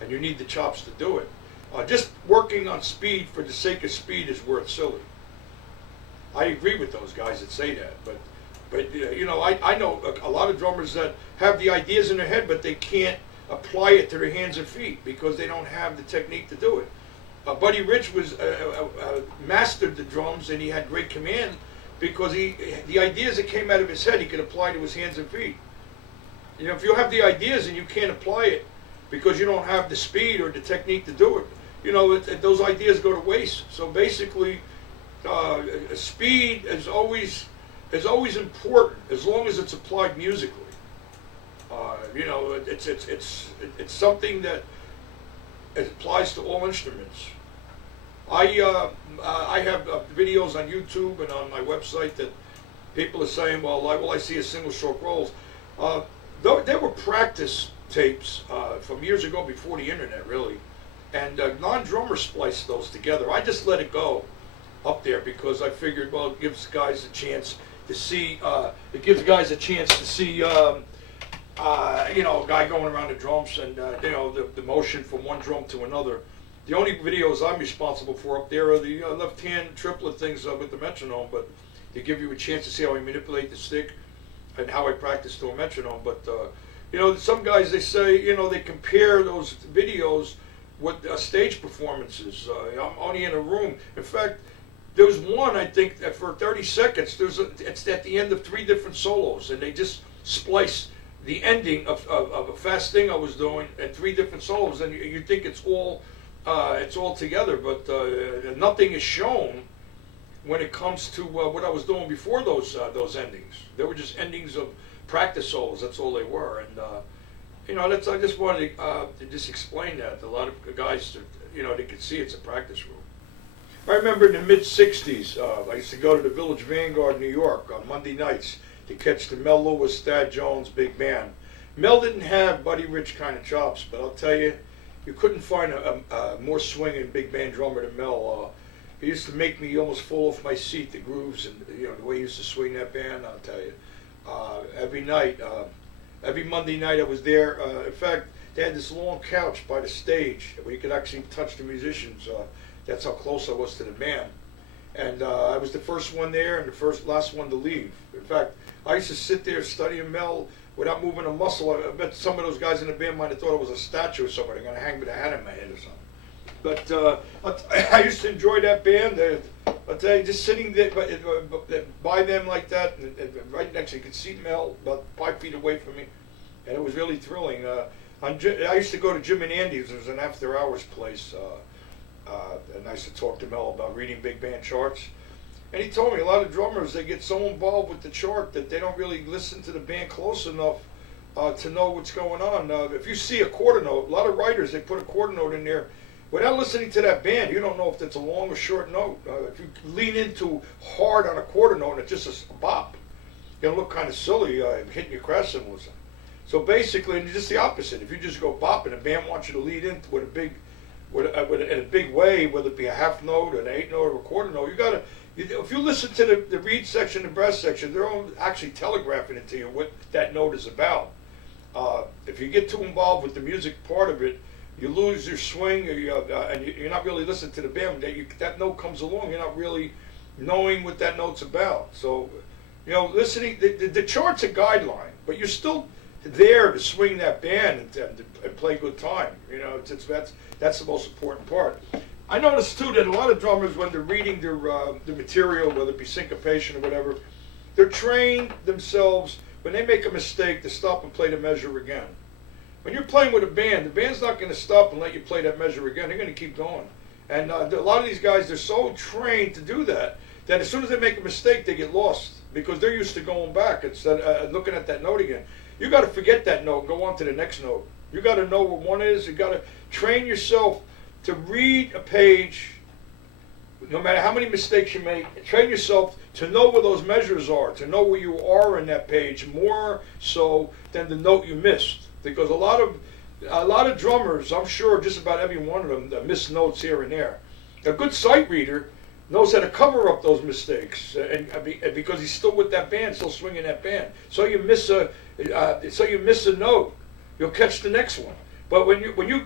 and you need the chops to do it. Just working on speed for the sake of speed is where it's silly. I agree with those guys that say that, but you know, I know a lot of drummers that have the ideas in their head, but they can't apply it to their hands and feet because they don't have the technique to do it. Buddy Rich was mastered the drums, and he had great command because the ideas that came out of his head he could apply to his hands and feet. You know, if you have the ideas and you can't apply it because you don't have the speed or the technique to do it, you know, those ideas go to waste. So basically, speed is always important as long as it's applied musically. You know, it's something that it applies to all instruments. I have videos on YouTube and on my website that people are saying, well, I see a single stroke rolls. There were practice tapes from years ago before the internet, really, and non-drummers spliced those together. I just let it go up there because I figured, well, it gives guys a chance to see. You know, a guy going around the drums and you know, the motion from one drum to another. The only videos I'm responsible for up there are the left-hand triplet things with the metronome, but they give you a chance to see how I manipulate the stick and how I practice to a metronome. But you know, some guys, they say, you know, they compare those videos with stage performances. I'm only in a room. In fact, there was one, I think, that for 30 seconds, it's at the end of 3 different solos, and they just splice the ending of a fast thing I was doing at 3 different solos, and you think it's all together, but nothing is shown when it comes to what I was doing before those endings. They were just endings of practice solos. That's all they were, and you know, I just wanted to just explain that to a lot of guys, you know, they could see it's a practice room. I remember in the mid '60s, I used to go to the Village Vanguard, New York, on Monday nights to catch the Mel Lewis, Thad Jones big band. Mel didn't have Buddy Rich kind of chops, but I'll tell you, you couldn't find a more swinging big band drummer than Mel. He used to make me almost fall off my seat, the grooves and, you know, the way he used to swing that band. I'll tell you, every night, every Monday night I was there. In fact, they had this long couch by the stage where you could actually touch the musicians. That's how close I was to the band. And I was the first one there and the last one to leave. In fact, I used to sit there studying Mel without moving a muscle. I bet some of those guys in the band might have thought it was a statue or somebody going to hang with a hat in my head or something. But I used to enjoy that band. I'll tell you, just sitting there by them like that, and right next to you could see Mel about 5 feet away from me, and it was really thrilling. I used to go to Jim and Andy's. It was an after-hours place. And I used to talk to Mel about reading big band charts. And he told me a lot of drummers, they get so involved with the chart that they don't really listen to the band close enough to know what's going on. If you see a quarter note, a lot of writers, they put a quarter note in there. Without listening to that band, you don't know if it's a long or short note. If you lean into hard on a quarter note and it's just a bop, you're going to look kind of silly hitting your crash cymbals. So basically, and just the opposite. If you just go bop and a band wants you to lead in with a big in a big way, whether it be a half note, an 8 note, or a quarter note, if you listen to the reed section, the brass section, they're all actually telegraphing it to you what that note is about. If you get too involved with the music part of it, you lose your swing, and you're not really listening to the band. That note comes along, you're not really knowing what that note's about. So, you know, listening, the chart's a guideline, but you're still there to swing that band and play good time. You know, that's the most important part. I noticed too that a lot of drummers, when they're reading their material, whether it be syncopation or whatever, they're trained themselves when they make a mistake to stop and play the measure again. When you're playing with a band, the band's not going to stop and let you play that measure again. They're going to keep going. And a lot of these guys, they're so trained to do that as soon as they make a mistake, they get lost because they're used to going back instead of looking at that note again. You got to forget that note and go on to the next note. You got to know what one is. You got to train yourself to read a page, no matter how many mistakes you make. Train yourself to know where those measures are, to know where you are in that page, more so than the note you missed. Because a lot of drummers, I'm sure just about every one of them, miss notes here and there. A good sight reader knows how to cover up those mistakes, and because he's still with that band, still swinging that band. So you miss a note, you'll catch the next one. But when you